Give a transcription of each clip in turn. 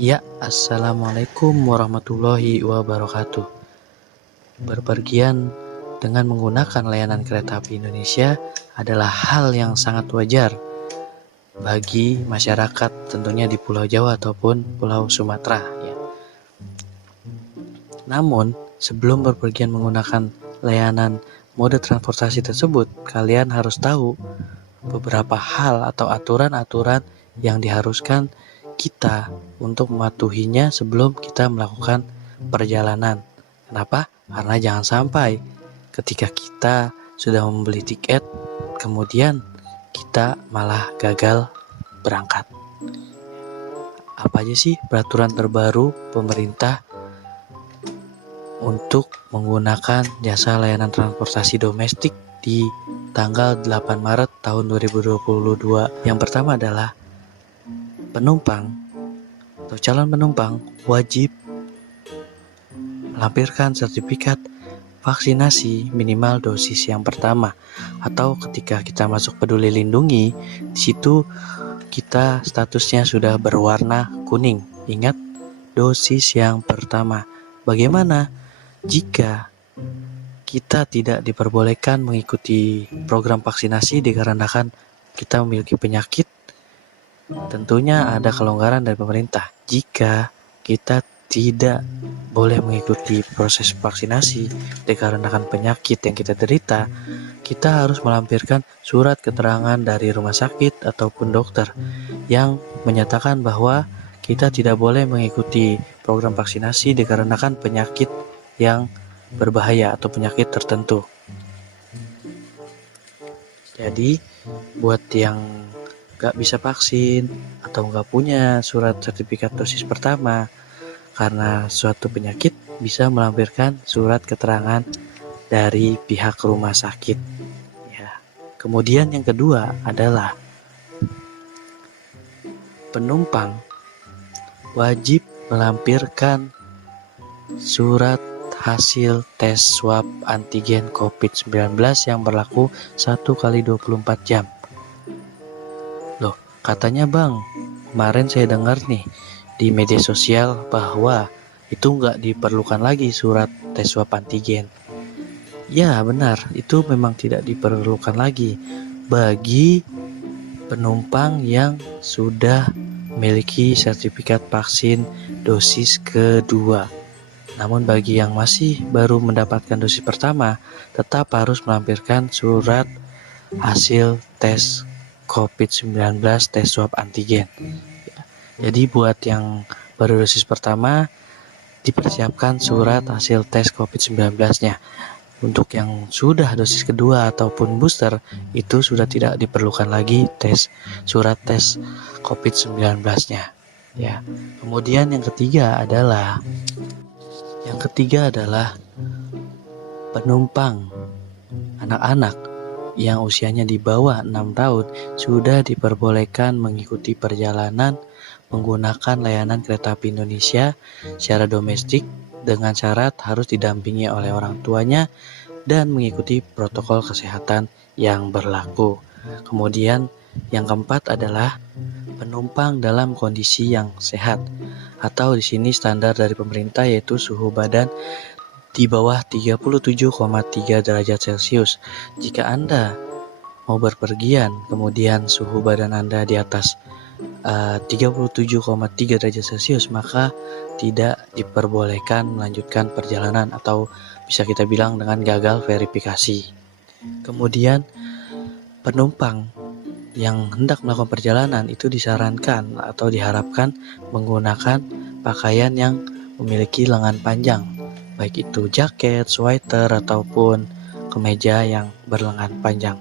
Ya, assalamualaikum warahmatullahi wabarakatuh. Berpergian dengan menggunakan layanan kereta api Indonesia adalah hal yang sangat wajar bagi masyarakat tentunya di Pulau Jawa ataupun Pulau Sumatera. Ya. Namun, sebelum berpergian menggunakan layanan mode transportasi tersebut, kalian harus tahu beberapa hal atau aturan-aturan yang diharuskan kita untuk mematuhinya sebelum kita melakukan perjalanan. Kenapa? Karena jangan sampai ketika kita sudah membeli tiket, kemudian kita malah gagal berangkat. Apa aja sih peraturan terbaru pemerintah untuk menggunakan jasa layanan transportasi domestik di tanggal 8 Maret tahun 2022? Yang pertama adalah penumpang atau calon penumpang wajib melampirkan sertifikat vaksinasi minimal dosis yang pertama, atau ketika kita masuk Peduli Lindungi, di situ kita statusnya sudah berwarna kuning. Ingat, dosis yang pertama. Bagaimana jika kita tidak diperbolehkan mengikuti program vaksinasi dikarenakan kita memiliki penyakit? Tentunya ada kelonggaran dari pemerintah. Jika kita tidak boleh mengikuti proses vaksinasi dikarenakan penyakit yang kita derita, kita harus melampirkan surat keterangan dari rumah sakit ataupun dokter yang menyatakan bahwa kita tidak boleh mengikuti program vaksinasi dikarenakan penyakit yang berbahaya atau penyakit tertentu. Jadi, buat yang gak bisa vaksin atau gak punya surat sertifikat dosis pertama karena suatu penyakit, bisa melampirkan surat keterangan dari pihak rumah sakit. Ya. Kemudian yang kedua adalah penumpang wajib melampirkan surat hasil tes swab antigen COVID-19 yang berlaku 1x24 jam. Loh, katanya Bang, kemarin saya dengar nih di media sosial bahwa itu nggak diperlukan lagi surat tes swab antigen. Ya benar, itu memang tidak diperlukan lagi bagi penumpang yang sudah memiliki sertifikat vaksin dosis kedua. Namun bagi yang masih baru mendapatkan dosis pertama, tetap harus melampirkan surat hasil tes COVID-19 tes swab antigen. Jadi buat yang baru dosis pertama, dipersiapkan surat hasil tes COVID-19-nya. Untuk yang sudah dosis kedua ataupun booster, itu sudah tidak diperlukan lagi surat tes COVID-19-nya. Ya. Kemudian yang ketiga adalah penumpang anak-anak yang usianya di bawah 6 tahun sudah diperbolehkan mengikuti perjalanan menggunakan layanan kereta api Indonesia secara domestik dengan syarat harus didampingi oleh orang tuanya dan mengikuti protokol kesehatan yang berlaku. Kemudian yang keempat adalah penumpang dalam kondisi yang sehat, atau di sini standar dari pemerintah yaitu suhu badan di bawah 37,3 derajat Celcius. Jika Anda mau berpergian kemudian suhu badan Anda di atas 37,3 derajat Celcius, maka tidak diperbolehkan melanjutkan perjalanan atau bisa kita bilang dengan gagal verifikasi. Kemudian penumpang yang hendak melakukan perjalanan itu disarankan atau diharapkan menggunakan pakaian yang memiliki lengan panjang, baik itu jaket, sweater, ataupun kemeja yang berlengan panjang.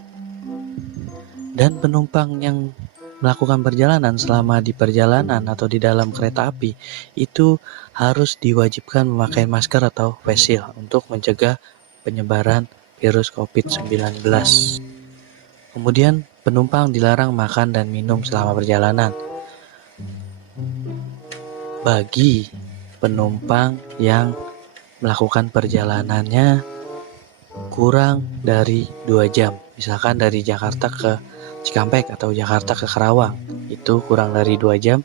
Dan penumpang yang melakukan perjalanan selama di perjalanan atau di dalam kereta api itu harus diwajibkan memakai masker atau face shield untuk mencegah penyebaran virus COVID-19. Kemudian penumpang dilarang makan dan minum selama perjalanan. Bagi penumpang yang melakukan perjalanannya kurang dari 2 jam, misalkan dari Jakarta ke Cikampek atau Jakarta ke Karawang, itu kurang dari 2 jam,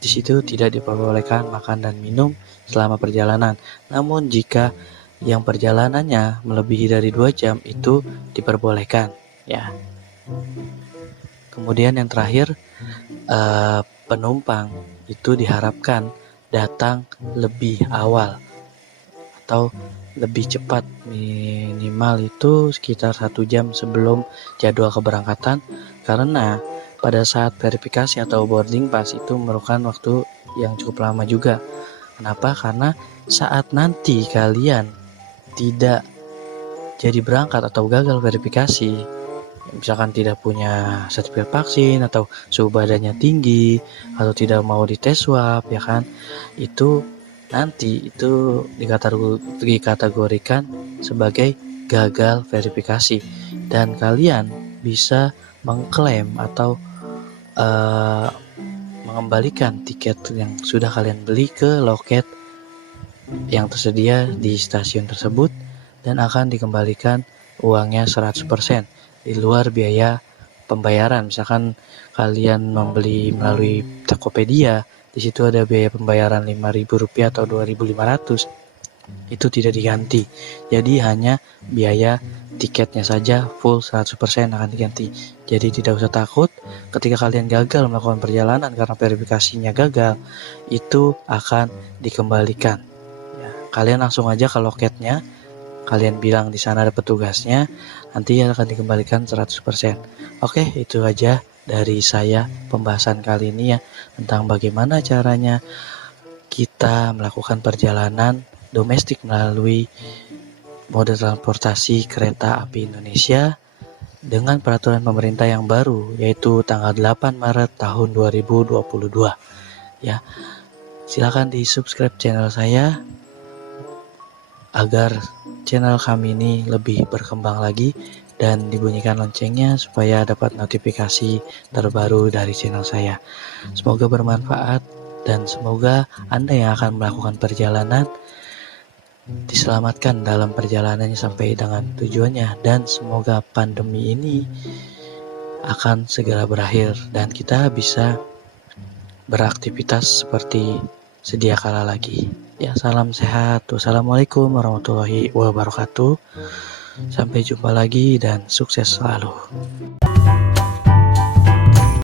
di situ tidak diperbolehkan makan dan minum selama perjalanan. Namun jika yang perjalanannya melebihi dari 2 jam itu diperbolehkan ya. Kemudian yang terakhir, penumpang itu diharapkan datang lebih awal atau lebih cepat, minimal itu sekitar 1 jam sebelum jadwal keberangkatan, karena pada saat verifikasi atau boarding pass itu memerlukan waktu yang cukup lama juga. Kenapa? Karena saat nanti kalian tidak jadi berangkat atau gagal verifikasi, misalkan tidak punya sertifikat vaksin atau suhu badannya tinggi atau tidak mau dites swab ya kan, itu nanti itu dikategorikan sebagai gagal verifikasi dan kalian bisa mengklaim atau mengembalikan tiket yang sudah kalian beli ke loket yang tersedia di stasiun tersebut dan akan dikembalikan uangnya 100% di luar biaya pembayaran. Misalkan kalian membeli melalui Tokopedia, di situ ada biaya pembayaran Rp5.000 atau Rp2.500, itu tidak diganti. Jadi hanya biaya tiketnya saja full 100% akan diganti. Jadi tidak usah takut ketika kalian gagal melakukan perjalanan karena verifikasinya gagal, itu akan dikembalikan. Ya, kalian langsung aja ke loketnya, kalian bilang di sana ada petugasnya, nanti akan dikembalikan 100%. Oke, itu aja dari saya pembahasan kali ini ya, tentang bagaimana caranya kita melakukan perjalanan domestik melalui moda transportasi kereta api Indonesia dengan peraturan pemerintah yang baru, yaitu tanggal 8 Maret tahun 2022 ya. Silakan di subscribe channel saya agar channel kami ini lebih berkembang lagi dan dibunyikan loncengnya supaya dapat notifikasi terbaru dari channel saya. Semoga bermanfaat dan semoga Anda yang akan melakukan perjalanan diselamatkan dalam perjalanannya sampai dengan tujuannya, dan semoga pandemi ini akan segera berakhir dan kita bisa beraktivitas seperti sedia kala lagi. Ya, salam sehat. Wassalamualaikum warahmatullahi wabarakatuh. Sampai jumpa lagi dan sukses selalu.